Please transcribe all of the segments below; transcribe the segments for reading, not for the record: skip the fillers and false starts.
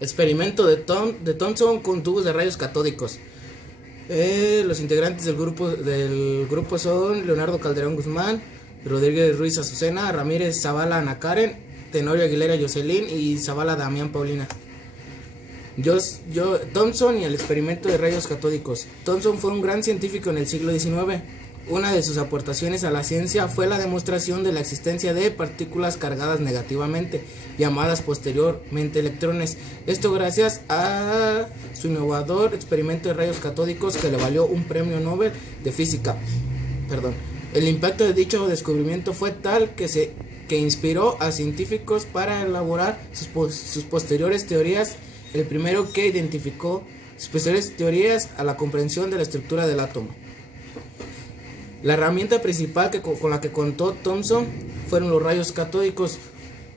Experimento de Thomson con tubos de rayos catódicos. Los integrantes del grupo son Leonardo Calderón Guzmán, Rodríguez Ruiz Azucena, Ramírez Zavala Ana Karen, Tenorio Aguilera Jocelyn y Zavala Damián Paulina. Thomson y el experimento de rayos catódicos. Thomson fue un gran científico en el siglo XIX. Una de sus aportaciones a la ciencia fue la demostración de la existencia de partículas cargadas negativamente, llamadas posteriormente electrones. Esto gracias a su innovador experimento de rayos catódicos que le valió un premio Nobel de física. El impacto de dicho descubrimiento fue tal que inspiró a científicos para elaborar sus posteriores teorías. El primero que identificó sus posteriores teorías a la comprensión de la estructura del átomo. La herramienta principal con la que contó Thomson fueron los rayos catódicos.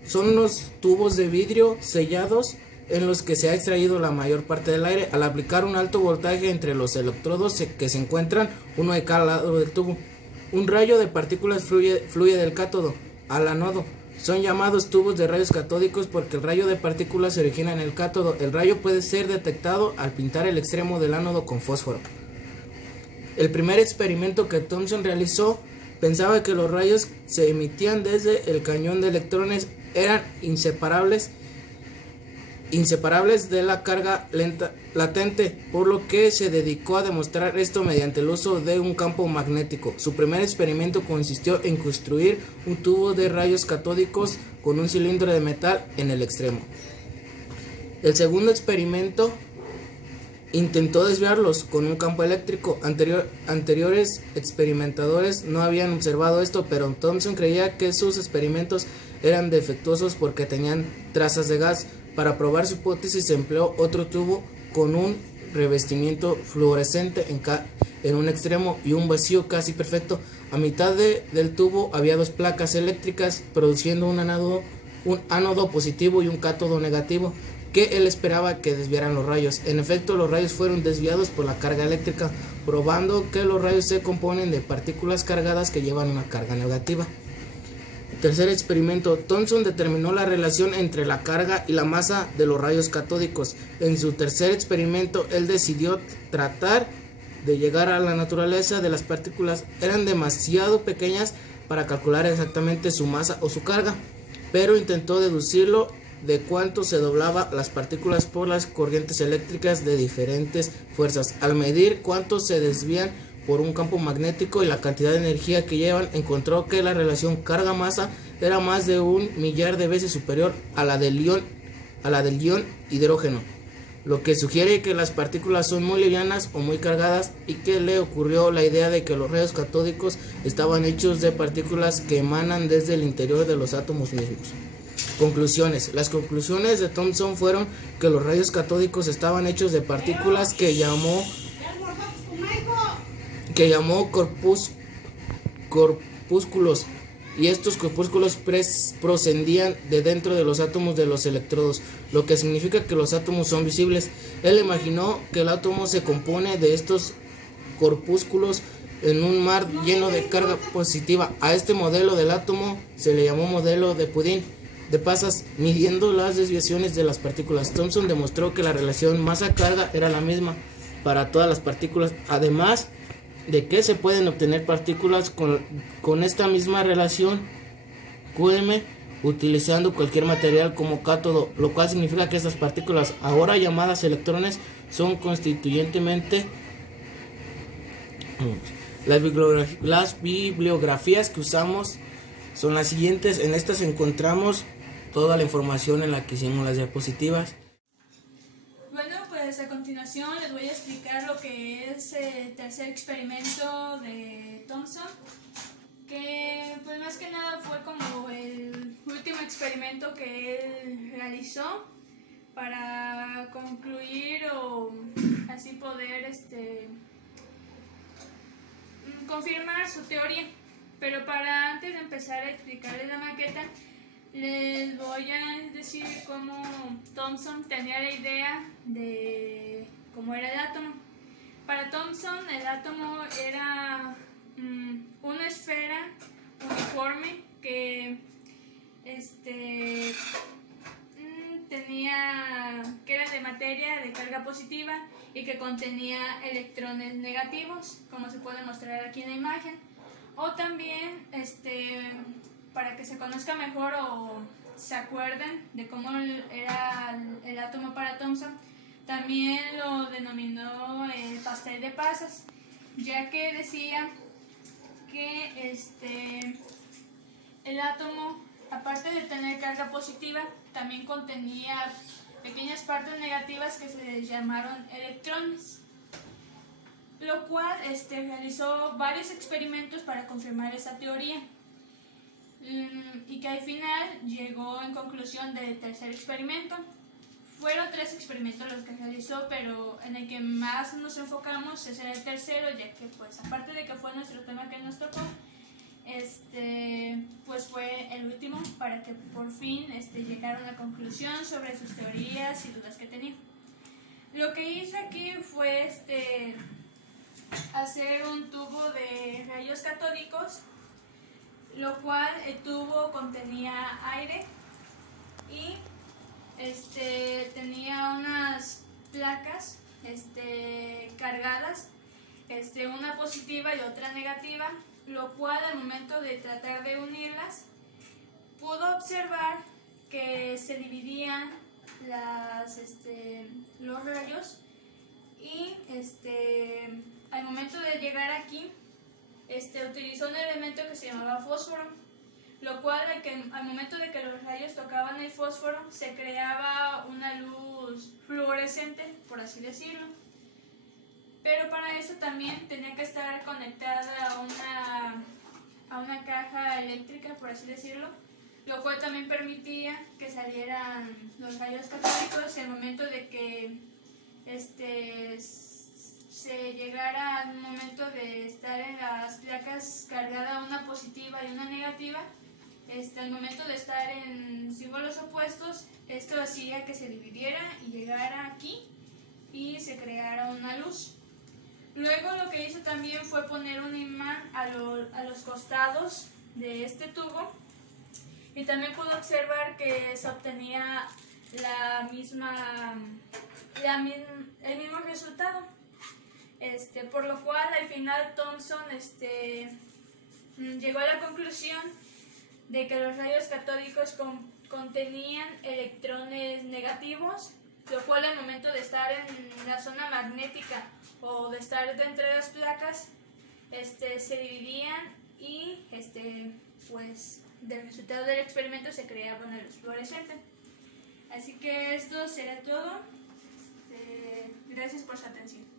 Son unos tubos de vidrio sellados en los que se ha extraído la mayor parte del aire al aplicar un alto voltaje entre los electrodos que se encuentran uno de cada lado del tubo. Un rayo de partículas fluye del cátodo al ánodo. Son llamados tubos de rayos catódicos porque el rayo de partículas se origina en el cátodo. El rayo puede ser detectado al pintar el extremo del ánodo con fósforo. El primer experimento que Thomson realizó pensaba que los rayos se emitían desde el cañón de electrones eran inseparables de la carga latente, por lo que se dedicó a demostrar esto mediante el uso de un campo magnético. Su primer experimento consistió en construir un tubo de rayos catódicos con un cilindro de metal en el extremo. El segundo experimento intentó desviarlos con un campo eléctrico. Anteriores experimentadores no habían observado esto, pero Thomson creía que sus experimentos eran defectuosos porque tenían trazas de gas. Para probar su hipótesis se empleó otro tubo con un revestimiento fluorescente en un extremo y un vacío casi perfecto. A mitad del tubo había dos placas eléctricas produciendo un ánodo positivo y un cátodo negativo, que él esperaba que desviaran los rayos. En efecto, los rayos fueron desviados por la carga eléctrica, probando que los rayos se componen de partículas cargadas que llevan una carga negativa. Tercer experimento. Thomson determinó la relación entre la carga y la masa de los rayos catódicos. En su tercer experimento, él decidió tratar de llegar a la naturaleza de las partículas. Eran demasiado pequeñas para calcular exactamente su masa o su carga, pero intentó deducirlo de cuánto se doblaba las partículas por las corrientes eléctricas de diferentes fuerzas. Al medir cuánto se desvían por un campo magnético y la cantidad de energía que llevan, encontró que la relación carga-masa era más de 1.000.000 de veces superior a la del ion hidrógeno, lo que sugiere que las partículas son muy livianas o muy cargadas, y que le ocurrió la idea de que los rayos catódicos estaban hechos de partículas que emanan desde el interior de los átomos mismos. Conclusiones. Las conclusiones de Thomson fueron que los rayos catódicos estaban hechos de partículas que llamó corpúsculos, y estos corpúsculos procedían de dentro de los átomos de los electrodos, lo que significa que los átomos son visibles. Él imaginó que el átomo se compone de estos corpúsculos en un mar lleno de carga positiva. A este modelo del átomo se le llamó modelo de pudín de pasas, midiendo las desviaciones de las partículas. Thomson demostró que la relación masa-carga era la misma para todas las partículas, además de que se pueden obtener partículas con esta misma relación QM utilizando cualquier material como cátodo, lo cual significa que estas partículas, ahora llamadas electrones, son constituyentemente las bibliografías que usamos son las siguientes. En estas encontramos toda la información en la que hicimos las diapositivas. Bueno, pues a continuación les voy a explicar lo que es el tercer experimento de Thomson, que pues más que nada fue como el último experimento que él realizó para concluir o así poder confirmar su teoría. Pero para antes de empezar a explicarles la maqueta, les voy a decir cómo Thomson tenía la idea de cómo era el átomo. Para Thomson, el átomo era una esfera uniforme que que era materia de carga positiva y que contenía electrones negativos, como se puede mostrar aquí en la imagen. O también, para que se conozca mejor o se acuerden de cómo era el átomo para Thomson, también lo denominó el pastel de pasas, ya que decía que el átomo, aparte de tener carga positiva, también contenía pequeñas partes negativas que se les llamaron electrones, lo cual realizó varios experimentos para confirmar esa teoría, y que al final llegó en conclusión del tercer experimento. Fueron 3 experimentos los que realizó, pero en el que más nos enfocamos es en el tercero, ya que pues aparte de que fue nuestro tema que nos tocó, pues fue el último para que por fin llegara a una conclusión sobre sus teorías y dudas que tenía. Lo que hice aquí fue hacer un tubo de rayos catódicos, lo cual el tubo contenía aire y tenía unas placas cargadas, una positiva y otra negativa, lo cual al momento de tratar de unirlas pudo observar que se dividían los rayos y al momento de llegar aquí utilizó un elemento que se llamaba fósforo, lo cual al momento de que los rayos tocaban el fósforo se creaba una luz fluorescente, por así decirlo. Pero para eso también tenía que estar conectada a una caja eléctrica, por así decirlo, lo cual también permitía que salieran los rayos catódicos. En el momento de que se llegara al momento de estar en las placas cargada una positiva y una negativa, al momento de estar en símbolos opuestos, esto hacía que se dividiera y llegara aquí y se creara una luz. Luego lo que hizo también fue poner un imán a los costados de este tubo, y también pudo observar que se obtenía el mismo resultado, por lo cual al final Thomson llegó a la conclusión de que los rayos catódicos contenían electrones negativos, lo cual al momento de estar en la zona magnética o de estar dentro de las placas se dividían y pues del resultado del experimento se creaba una luz fluorescente. Así que esto será todo. Gracias por su atención.